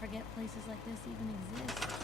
forget places like this even exist.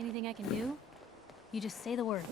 Anything I can do? You just say the word.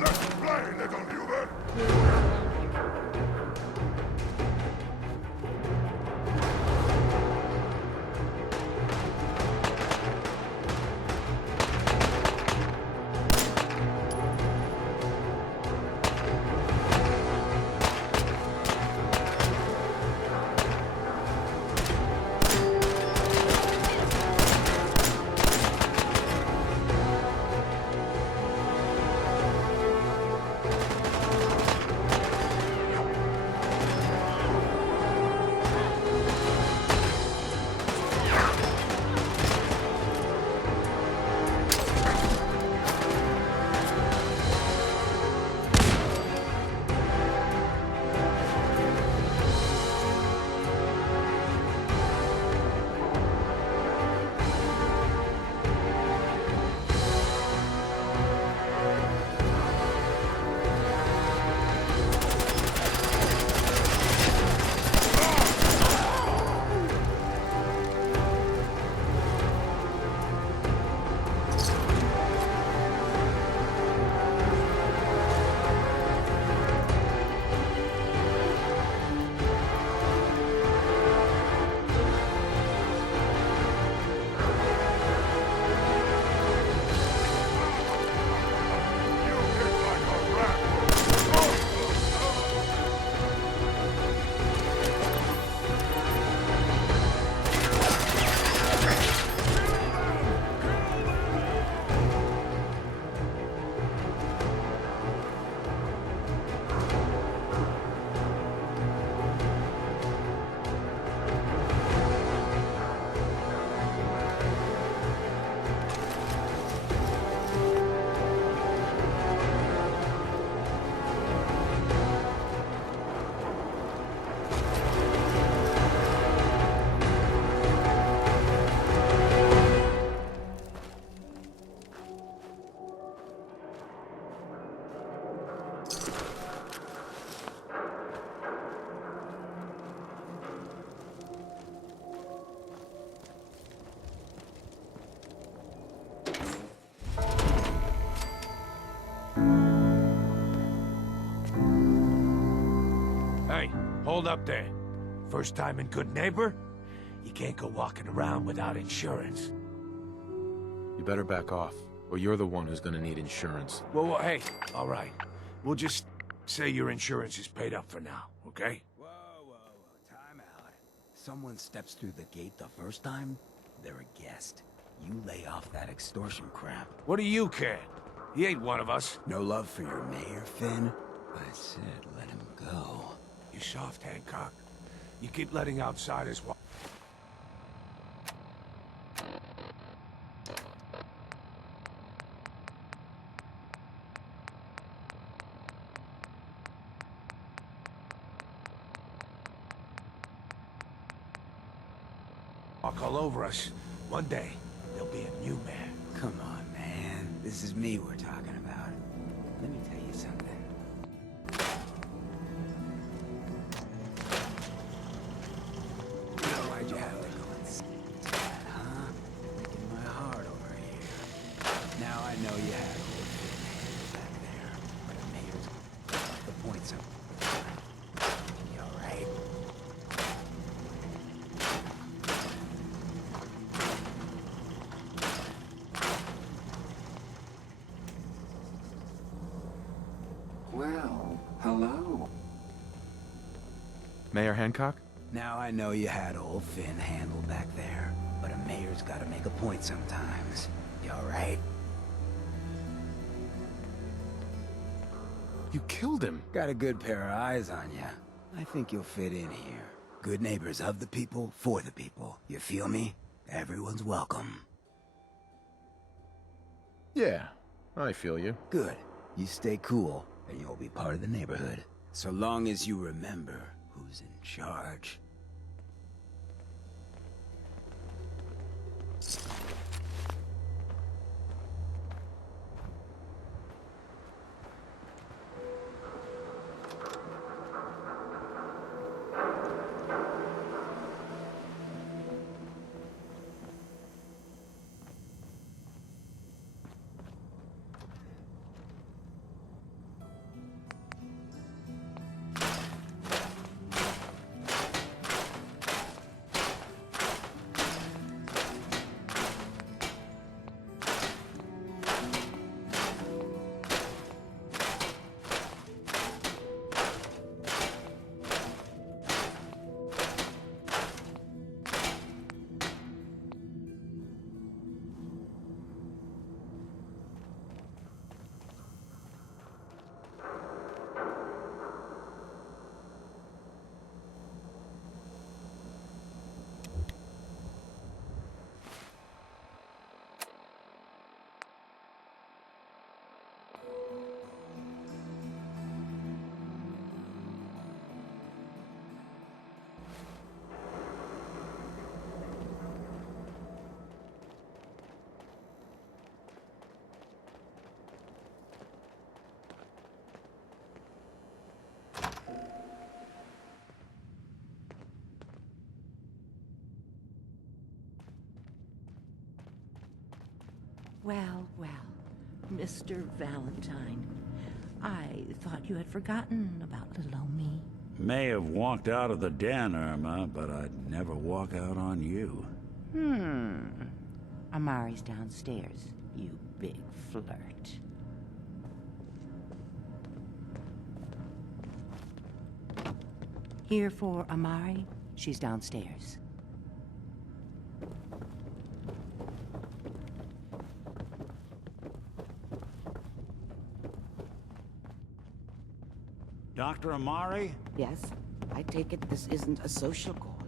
Let's play, little human! Hey, hold up there. First time in Goodneighbor? You can't go walking around without insurance. You better back off, or you're the one who's gonna need insurance. Well, hey, all right. We'll just say your insurance is paid up for now, okay? Whoa, time out. Someone steps through the gate the first time, they're a guest. You lay off that extortion crap. What do you care? He ain't one of us. No love for your mayor, Finn? I said let him go. You soft, Hancock. You keep letting outsiders walk. Walk all over us. One day, there'll be a new man. Come on, man. This is me we're talking about. Let me tell you something. Why'd you have to go and say that, huh? Breaking my heart over here. Now I know you had a whole thing back there, but the mayor's got the points up. You alright? Well, hello. Mayor Hancock? Now I know you had old Finn handled back there, but a mayor's gotta make a point sometimes. You alright? You killed him. Got a good pair of eyes on ya. I think you'll fit in here. Good neighbors of the people, for the people. You feel me? Everyone's welcome. Yeah, I feel you. Good. You stay cool, and you'll be part of the neighborhood. So long as you remember who's in charge. Well, well, Mr. Valentine. I thought you had forgotten about little old me. May have walked out of the den, Irma, but I'd never walk out on you. Amari's downstairs, you big flirt. Here for Amari? She's downstairs. Dr. Amari? Yes? I take it this isn't a social call.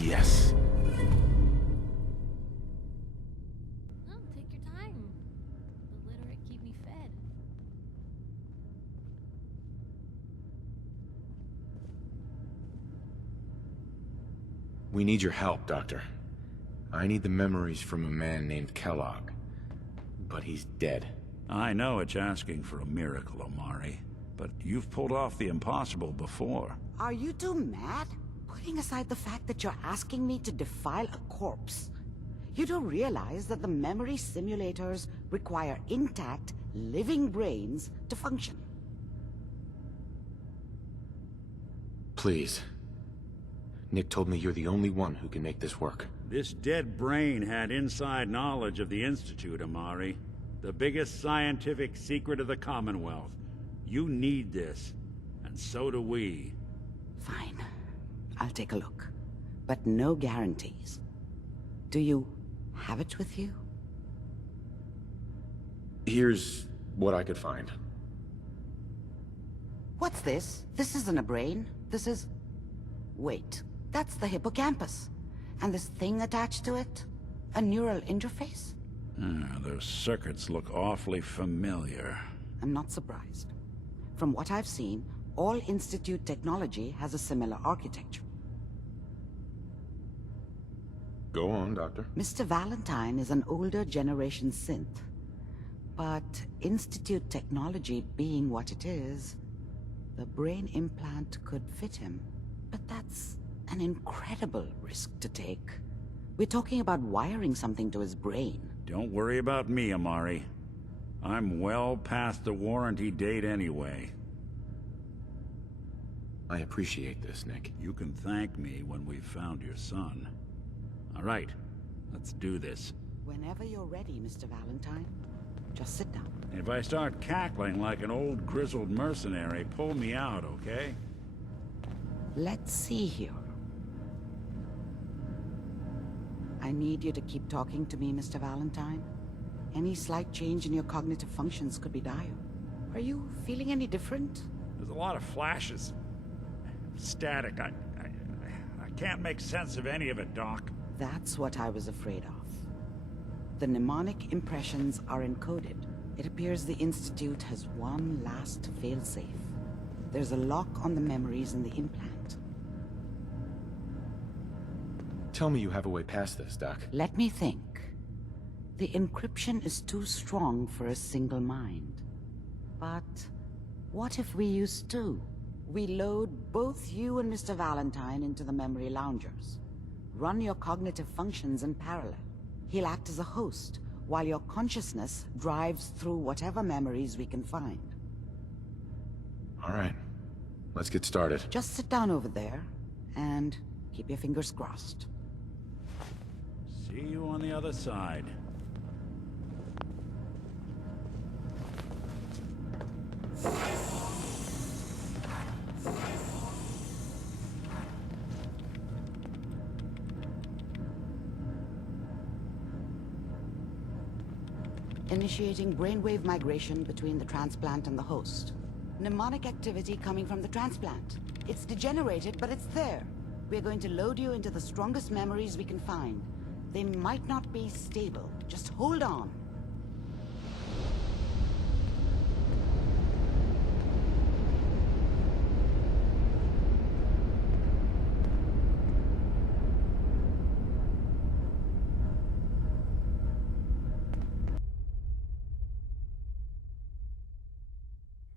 Yes. No, take your time. The literate keep me fed. We need your help, Doctor. I need the memories from a man named Kellogg. But he's dead. I know it's asking for a miracle, Amari, but you've pulled off the impossible before. Are you two mad? Putting aside the fact that you're asking me to defile a corpse, you do realize that the memory simulators require intact, living brains to function. Please. Nick told me you're the only one who can make this work. This dead brain had inside knowledge of the Institute, Amari. The biggest scientific secret of the Commonwealth. You need this, and so do we. Fine. I'll take a look. But no guarantees. Do you have it with you? Here's what I could find. What's this? This isn't a brain. This is... Wait. That's the hippocampus. And this thing attached to it? A neural interface? Those circuits look awfully familiar. I'm not surprised. From what I've seen, all Institute technology has a similar architecture. Go on, Doctor. Mr. Valentine is an older generation synth. But Institute technology being what it is, the brain implant could fit him. But that's an incredible risk to take. We're talking about wiring something to his brain. Don't worry about me, Amari. I'm well past the warranty date anyway. I appreciate this, Nick. You can thank me when we've found your son. All right, let's do this. Whenever you're ready, Mr. Valentine. Just sit down. If I start cackling like an old grizzled mercenary, pull me out, okay? Let's see here. I need you to keep talking to me, Mr. Valentine. Any slight change in your cognitive functions could be dire. Are you feeling any different? There's a lot of flashes. Static. I can't make sense of any of it, Doc. That's what I was afraid of. The mnemonic impressions are encoded. It appears the Institute has one last failsafe. There's a lock on the memories in the implant. Tell me you have a way past this, Doc. Let me think. The encryption is too strong for a single mind. But what if we use two? We load both you and Mr. Valentine into the memory loungers. Run your cognitive functions in parallel. He'll act as a host, while your consciousness drives through whatever memories we can find. All right. Let's get started. Just sit down over there, and keep your fingers crossed. See you on the other side. Initiating brainwave migration between the transplant and the host. Mnemonic activity coming from the transplant. It's degenerated, but it's there. We're going to load you into the strongest memories we can find. They might not be stable. Just hold on.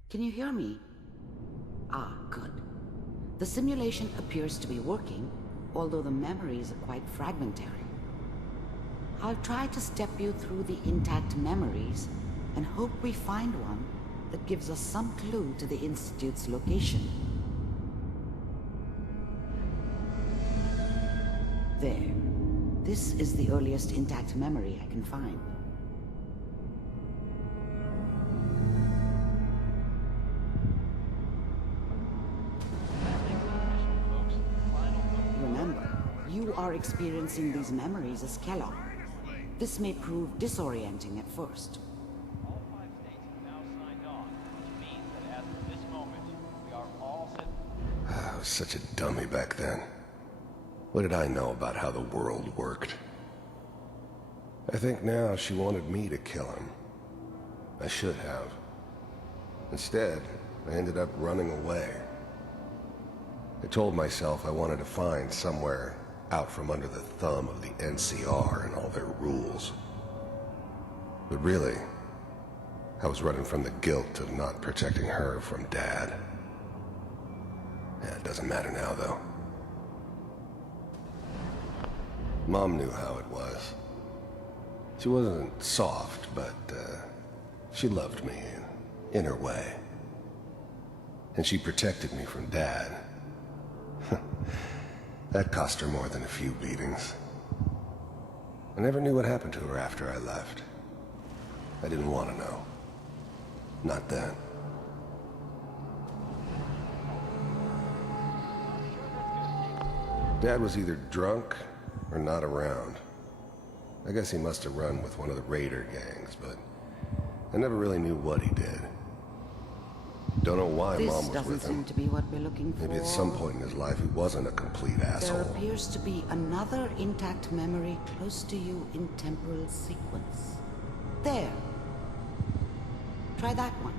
Can you hear me? Ah, good. The simulation appears to be working, although the memories are quite fragmentary. I'll try to step you through the intact memories and hope we find one that gives us some clue to the Institute's location. There. This is the earliest intact memory I can find. Remember, you are experiencing these memories as Kellogg. This may prove disorienting at first. All 5 states have now signed on, which means that as of this moment, we are all set. I was such a dummy back then. What did I know about how the world worked? I think now she wanted me to kill him. I should have. Instead, I ended up running away. I told myself I wanted to find somewhere out from under the thumb of the NCR and all their rules. But really, I was running from the guilt of not protecting her from Dad. Yeah, it doesn't matter now, though. Mom knew how it was. She wasn't soft, but she loved me in her way. And she protected me from Dad. That cost her more than a few beatings. I never knew what happened to her after I left. I didn't want to know. Not then. Dad was either drunk or not around. I guess he must have run with one of the raider gangs, but I never really knew what he did. Don't know why This Mom was doesn't with him. seem to be what we're looking for. Maybe at some point in his life he wasn't a complete asshole. There appears to be another intact memory close to you in temporal sequence. There. Try that one.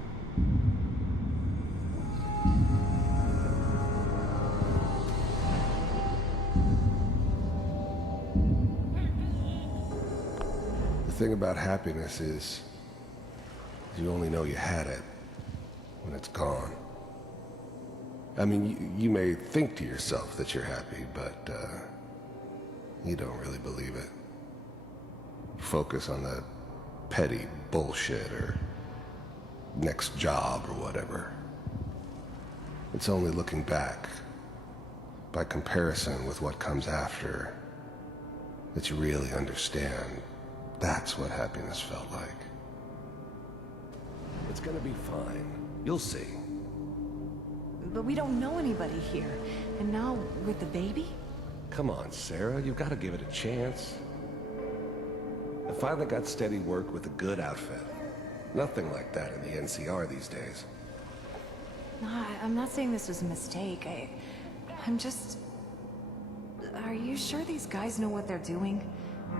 The thing about happiness is you only know you had it when it's gone. I mean, you may think to yourself that you're happy, but you don't really believe it. Focus on the petty bullshit or next job or whatever. It's only looking back, by comparison with what comes after, that you really understand that's what happiness felt like. It's gonna be fine. You'll see. But we don't know anybody here. And now, with the baby? Come on, Sarah, you've got to give it a chance. I finally got steady work with a good outfit. Nothing like that in the NCR these days. No, I'm not saying this was a mistake. I'm just... Are you sure these guys know what they're doing?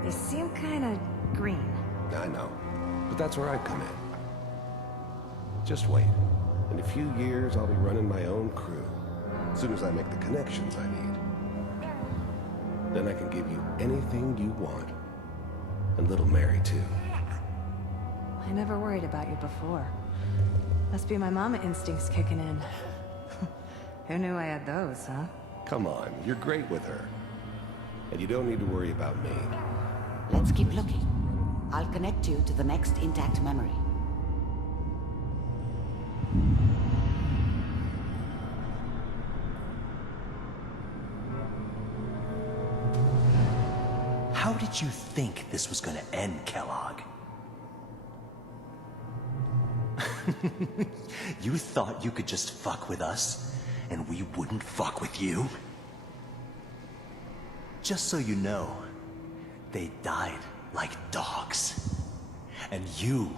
They seem kinda green. I know, but that's where I come in. Just wait. In a few years, I'll be running my own crew. As soon as I make the connections I need. Then I can give you anything you want. And little Mary, too. I never worried about you before. Must be my mama instincts kicking in. Who knew I had those, huh? Come on, you're great with her. And you don't need to worry about me. Let's keep looking. I'll connect you to the next intact memory. How did you think this was gonna end, Kellogg? You thought you could just fuck with us, and we wouldn't fuck with you? Just so you know, they died like dogs. And you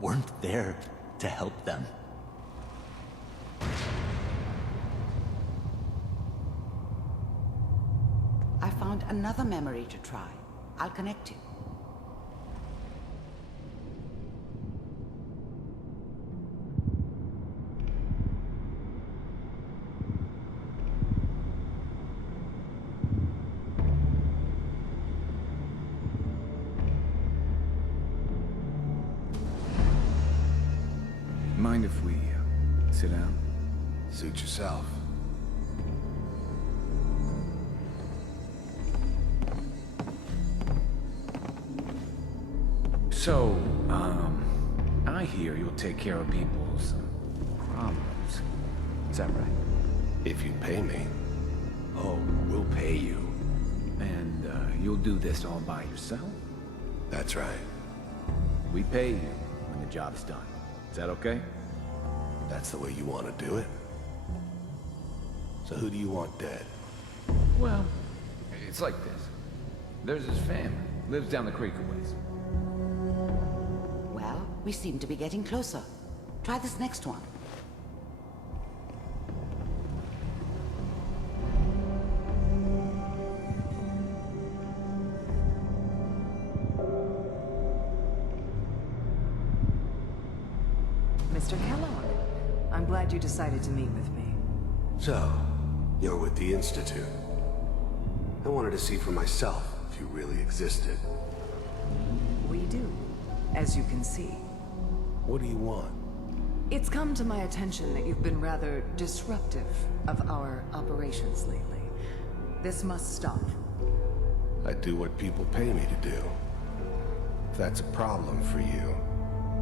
weren't there to help them. I found another memory to try. I'll connect you. Mind if we sit down? Suit yourself. So, I hear you'll take care of people's problems. Is that right? If you pay me. Oh, we'll pay you. And, you'll do this all by yourself? That's right. We pay you when the job's done. Is that okay? That's the way you want to do it? So who do you want dead? Well, it's like this. There's his family. Lives down the creek a ways. Well, we seem to be getting closer. Try this next one. Mr. Kellogg, I'm glad you decided to meet with me. So, you're with the Institute. I wanted to see for myself if you really existed. We do, as you can see. What do you want? It's come to my attention that you've been rather disruptive of our operations lately. This must stop. I do what people pay me to do. If that's a problem for you,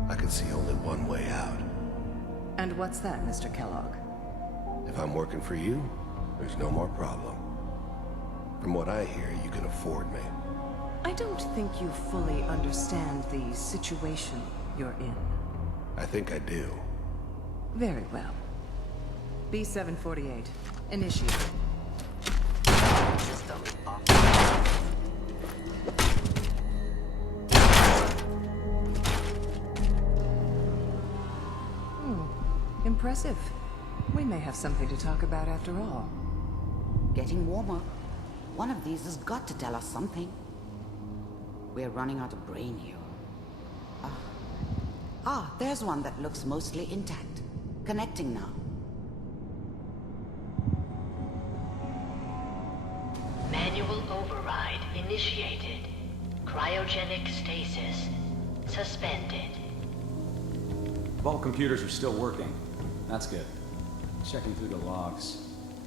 I can see only one way out. And what's that, Mr. Kellogg? If I'm working for you, there's no more problem. From what I hear, you can afford me. I don't think you fully understand the situation you're in. I think I do. Very well. B-748, initiate. System off. Impressive. We may have something to talk about after all. Getting warmer. One of these has got to tell us something. We're running out of brain here. There's one that looks mostly intact. Connecting now. Manual override initiated. Cryogenic stasis suspended. Vault computers are still working. That's good. Checking through the logs.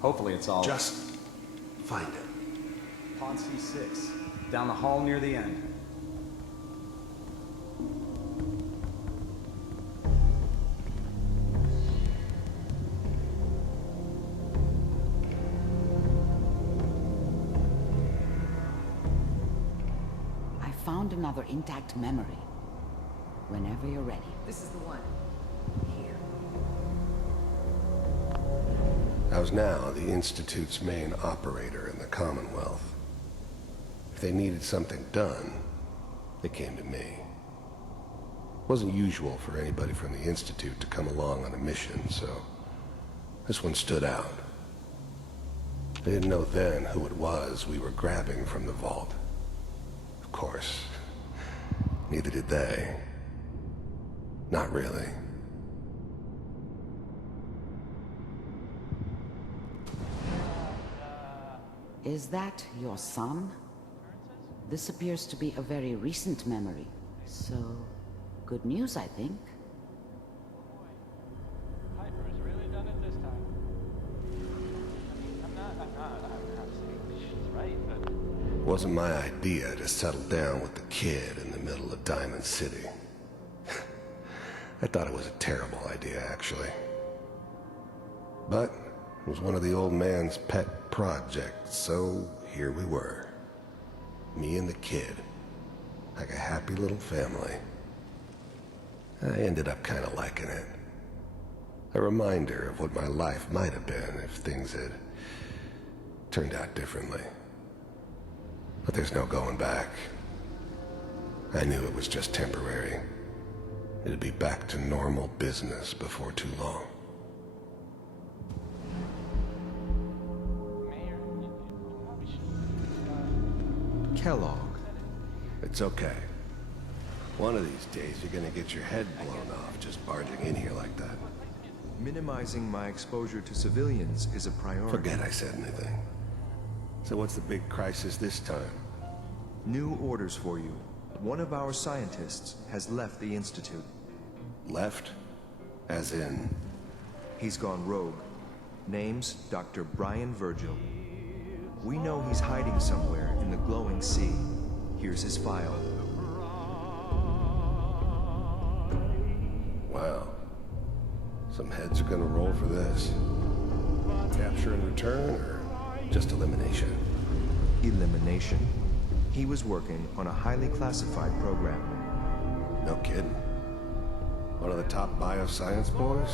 Hopefully it's all... Just find it. Pond C6. Down the hall near the end. I found another intact memory. Whenever you're ready. This is the one. Here. I was now the Institute's main operator in the Commonwealth. If they needed something done, they came to me. It wasn't usual for anybody from the Institute to come along on a mission, so this one stood out. They didn't know then who it was we were grabbing from the vault. Of course, neither did they. Not really. Is that your son? This appears to be a very recent memory. So, good news, I think. Piper has really done it this time. I'm not saying she's right, but... It wasn't my idea to settle down with the kid in the middle of Diamond City. I thought it was a terrible idea, actually. But it was one of the old man's pet projects, so here we were. Me and the kid. Like a happy little family. I ended up kind of liking it. A reminder of what my life might have been if things had turned out differently. But there's no going back. I knew it was just temporary. It'd be back to normal business before too long. Mayor, you probably should... Kellogg. It's okay. One of these days you're gonna get your head blown off just barging in here like that. Minimizing my exposure to civilians is a priority. Forget I said anything. So what's the big crisis this time? New orders for you. One of our scientists has left the Institute. Left? As in? He's gone rogue. Name's Dr. Brian Virgil. We know he's hiding somewhere in the glowing sea. Here's his file. Some heads are gonna roll for this. Capture in return, or just elimination? Elimination. He was working on a highly classified program. No kidding. One of the top bioscience boys?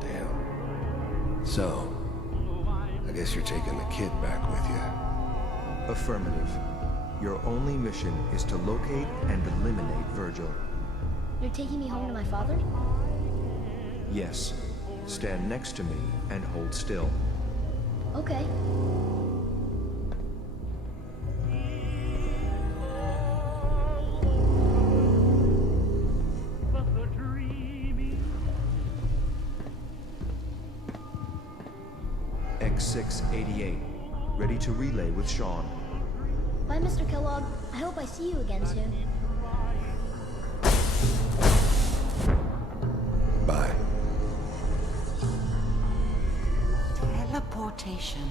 Damn. So, I guess you're taking the kid back with you. Affirmative. Your only mission is to locate and eliminate Virgil. You're taking me home to my father? Yes. Stand next to me and hold still. Okay. X688. Ready to relay with Sean. Bye, Mr. Kellogg. I hope I see you again soon. Bye. Teleportation.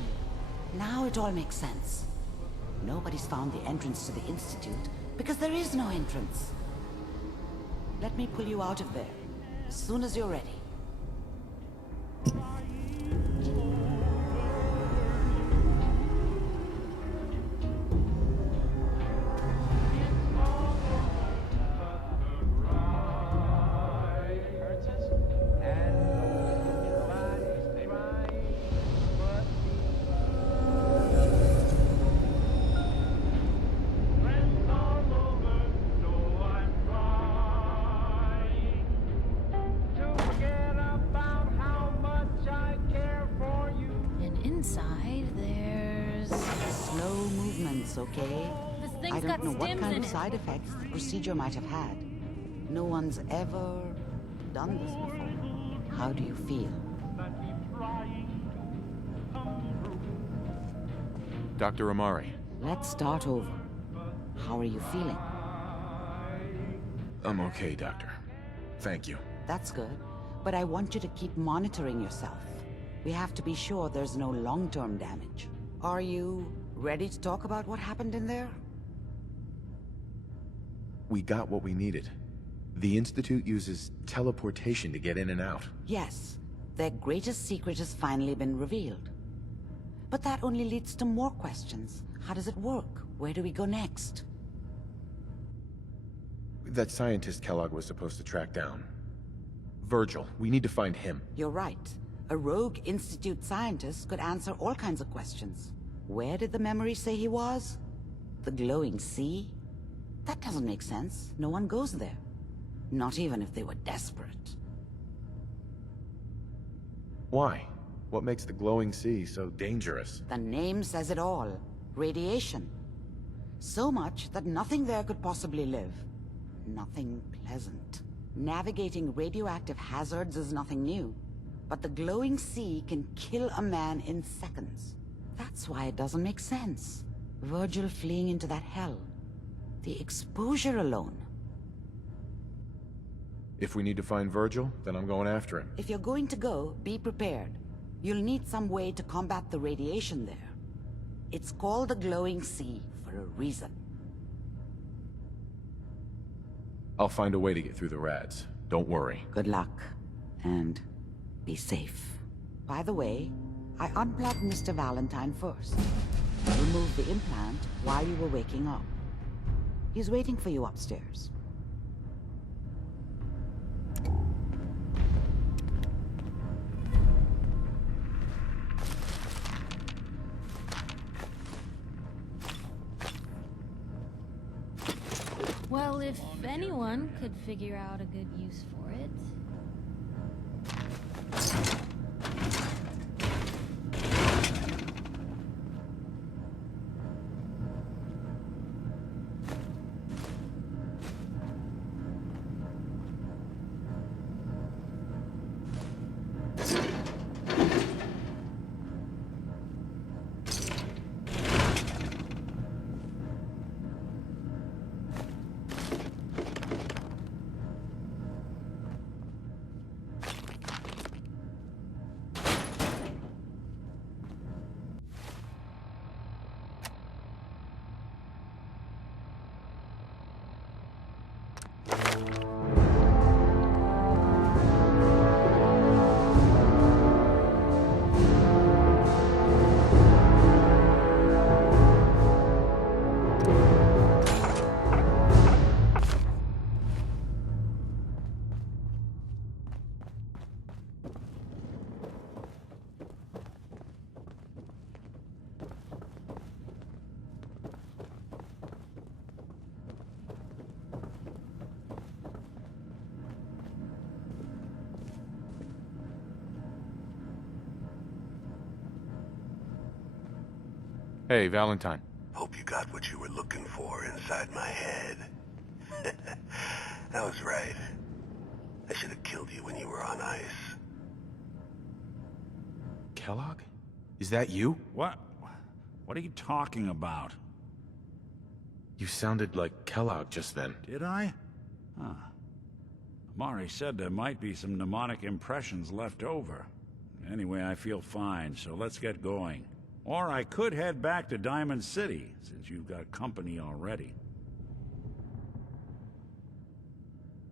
Now it all makes sense. Nobody's found the entrance to the Institute because there is no entrance. Let me pull you out of there as soon as you're ready. Okay? This thing's I don't got know what stims kind in of it. side effects the procedure might have had. No one's ever done this before. How do you feel? Dr. Amari. Let's start over. How are you feeling? I'm okay, Doctor. Thank you. That's good, but I want you to keep monitoring yourself. We have to be sure there's no long-term damage. Are you ready to talk about what happened in there? We got what we needed. The Institute uses teleportation to get in and out. Yes, their greatest secret has finally been revealed. But that only leads to more questions. How does it work? Where do we go next? That scientist Kellogg was supposed to track down. Virgil, we need to find him. You're right. A rogue Institute scientist could answer all kinds of questions. Where did the memory say he was? The glowing sea? That doesn't make sense. No one goes there. Not even if they were desperate. Why? What makes the glowing sea so dangerous? The name says it all. Radiation. So much that nothing there could possibly live. Nothing pleasant. Navigating radioactive hazards is nothing new. But the glowing sea can kill a man in seconds. That's why it doesn't make sense. Virgil fleeing into that hell. The exposure alone. If we need to find Virgil, then I'm going after him. If you're going to go, be prepared. You'll need some way to combat the radiation there. It's called the glowing sea for a reason. I'll find a way to get through the rads. Don't worry. Good luck. And be safe. By the way, I unplugged Mr. Valentine first. Removed the implant while you were waking up. He's waiting for you upstairs. Well, if anyone could figure out a good use for it. Hey, Valentine. Hope you got what you were looking for inside my head. I was right. I should have killed you when you were on ice. Kellogg? Is that you? What? What are you talking about? You sounded like Kellogg just then. Did I? Huh. Amari said there might be some mnemonic impressions left over. Anyway, I feel fine, so let's get going. Or I could head back to Diamond City, since you've got company already.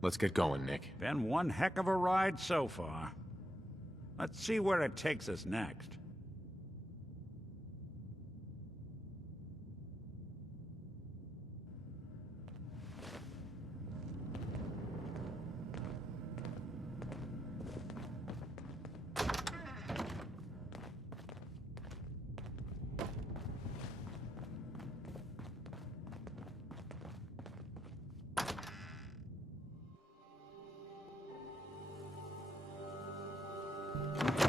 Let's get going, Nick. Been one heck of a ride so far. Let's see where it takes us next.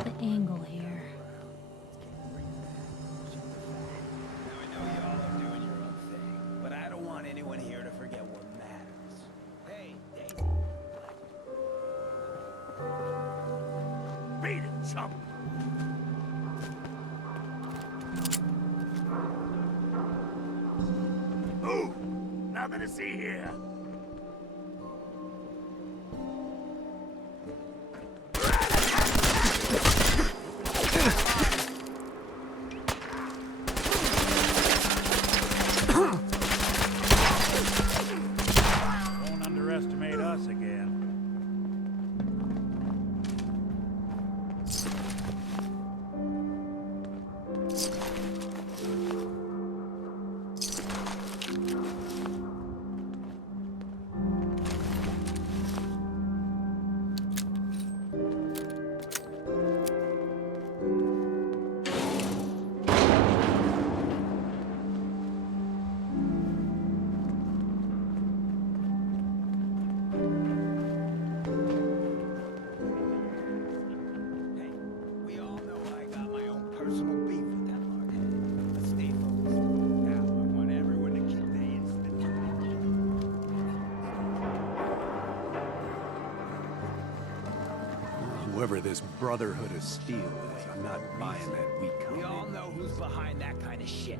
The angle here. Now I know you all are doing your own thing, but I don't want anyone here to forget what matters. Hey, Daisy. Beat it, chump! Ooh! Nothing to see here! Don't underestimate us again. We all know I got my own personal beef with that market. But stay focused. Now, I want everyone to keep the instant. Whoever this Brotherhood of Steel is, I'm not buying that weak company. We all know who's behind that kind of shit.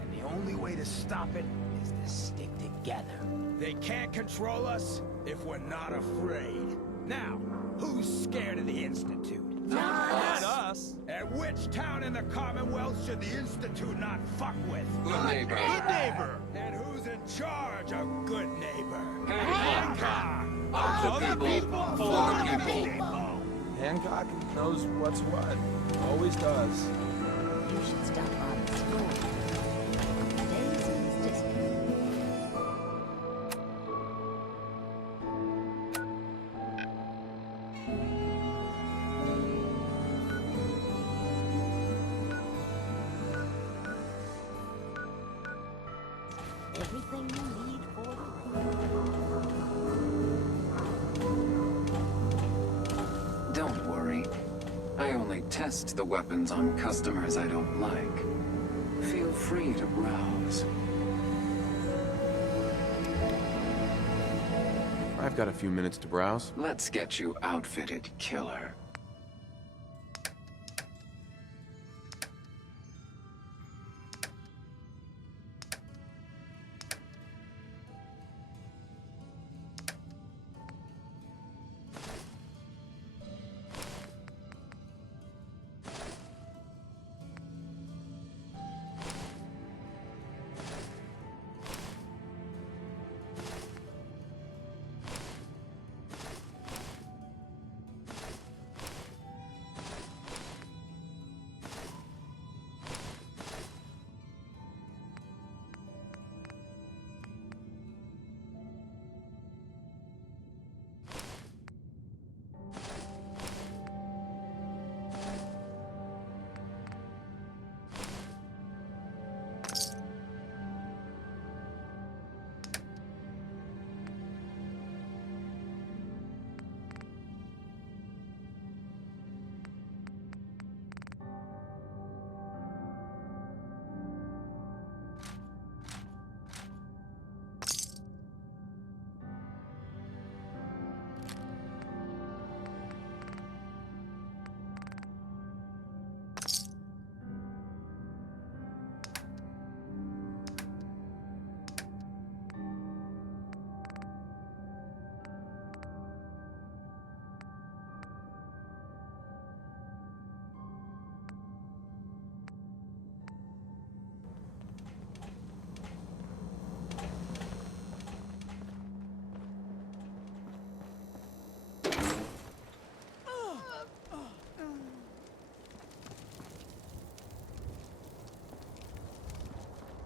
And the only way to stop it is to stick together. They can't control us if we're not afraid. Now, who's scared of the Institute? Not us. And which town in the Commonwealth should the Institute not fuck with? Goodneighbor. Goodneighbor. And who's in charge of Goodneighbor? Hancock. Of the people, for the people. Hancock knows what's what. Always does. You should stop on the school. Daisy's distant. Everything you need for the Don't worry. I only test the weapons on customers I don't like. Feel free to browse. I've got a few minutes to browse. Let's get you outfitted, killer.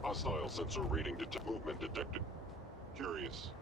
Hostile sensor reading movement detected. Curious.